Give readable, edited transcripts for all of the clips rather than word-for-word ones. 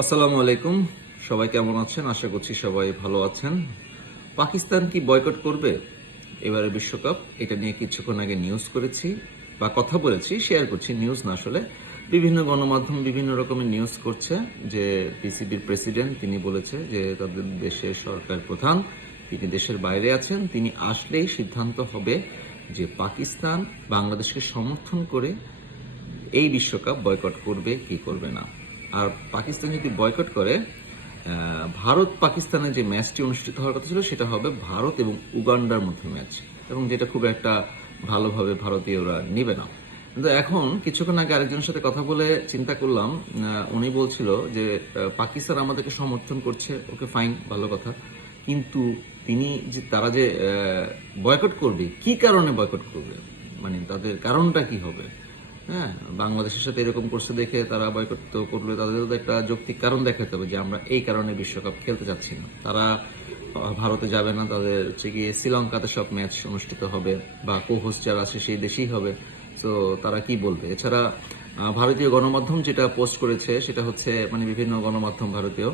আসসালামু আলাইকুম। সবাই কেমন আছেন? আশা করছি সবাই ভালো আছেন। পাকিস্তান কি বয়কট করবে এবারে বিশ্বকাপ? এটা নিয়ে কিছুক্ষণ আগে নিউজ করেছি বা কথা বলেছি, শেয়ার করছি। নিউজ না আসলে, বিভিন্ন গণমাধ্যম বিভিন্ন রকমের নিউজ করছে যে পিসিবির প্রেসিডেন্ট তিনি বলেছে যে তাদের দেশের সরকার প্রধান তিনি দেশের বাইরে আছেন, তিনি আসলেই সিদ্ধান্ত হবে যে পাকিস্তান বাংলাদেশকে সমর্থন করে এই বিশ্বকাপ বয়কট করবে কি করবে না। আর পাকিস্তান যদি বয়কট করে, ভারত পাকিস্তানের যে ম্যাচটি অনুষ্ঠিত হওয়ার কথা ছিল সেটা হবে ভারত এবং উগান্ডার মধ্যে ম্যাচ, এবং যেটা খুব একটা ভালোভাবে ভারতীয়রা নেবে না। কিন্তু এখন কিছুক্ষণ আগে আরেকজনের সাথে কথা বলে চিন্তা করলাম, উনি বলছিল যে পাকিস্তান আমাদেরকে সমর্থন করছে, ওকে ফাইন, ভালো কথা, কিন্তু তারা যে বয়কট করবে, কি কারণে বয়কট করবে, মানে তাদের কারণটা কি হবে? হ্যাঁ, বাংলাদেশের সাথে এরকম করছে দেখে তারা বয়কট তো করলে তাদেরও তো একটা যৌক্তিক কারণ দেখাতে হবে যে আমরা এই কারণে বিশ্বকাপ খেলতে যাচ্ছি না। তারা ভারতে যাবে না, তাদের হচ্ছে গিয়ে শ্রীলঙ্কাতে সব ম্যাচ অনুষ্ঠিত হবে, বা কো-হোস্ট যারা আছে সেই দেশেই হবে। সো তারা কি বলবে? এছাড়া ভারতীয় গণমাধ্যম যেটা পোস্ট করেছে সেটা হচ্ছে, মানে বিভিন্ন গণমাধ্যম ভারতীয়,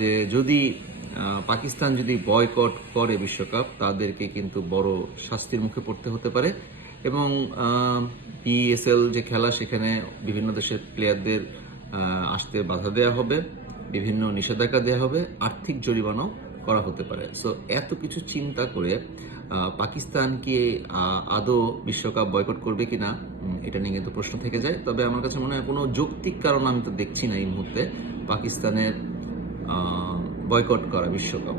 যে যদি পাকিস্তান যদি বয়কট করে বিশ্বকাপ, তাদেরকে কিন্তু বড় শাস্তির মুখে পড়তে হতে পারে, এবং পিএসএল যে খেলা সেখানে বিভিন্ন দেশের প্লেয়ারদের আসতে বাধা দেওয়া হবে, বিভিন্ন নিষেধাজ্ঞা দেওয়া হবে, আর্থিক জরিমানাও করা হতে পারে। সো এত কিছু চিন্তা করে পাকিস্তান কি আদৌ বিশ্বকাপ বয়কট করবে কিনা, এটা নিয়ে কিন্তু প্রশ্ন থেকে যায়। তবে আমার কাছে মনে হয় কোনো যৌক্তিক কারণ আমি তো দেখছি না এই মুহূর্তে পাকিস্তানের বয়কট করা বিশ্বকাপ।